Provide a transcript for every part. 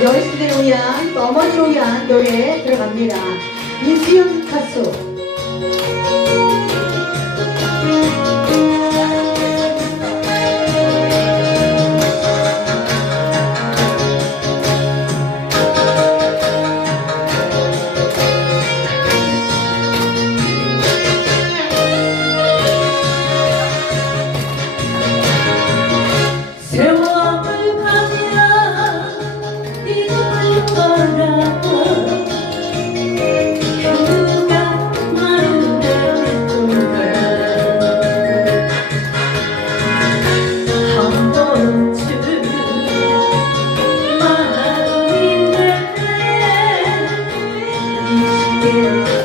자, 여신들을 위한, 또 어머니를 위한 노래 들어갑니다. 이수연 가수.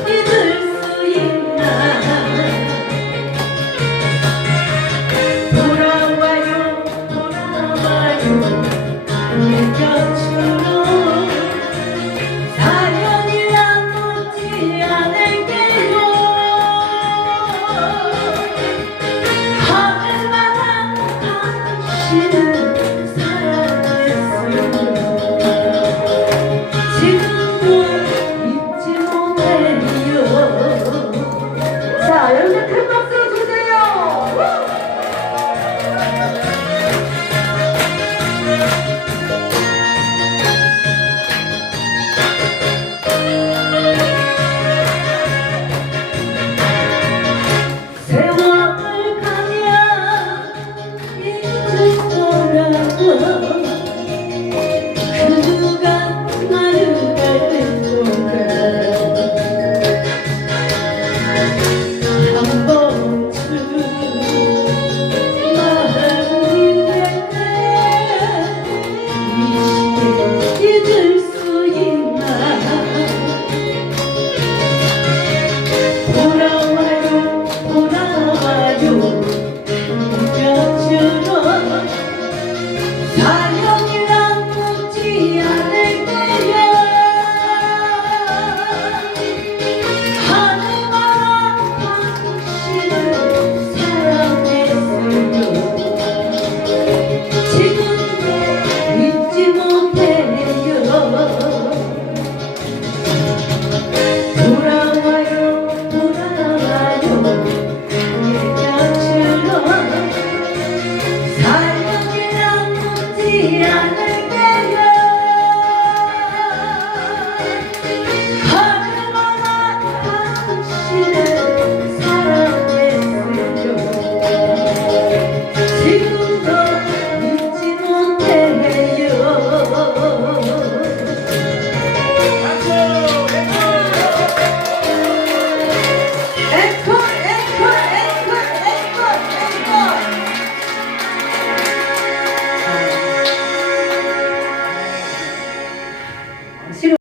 잊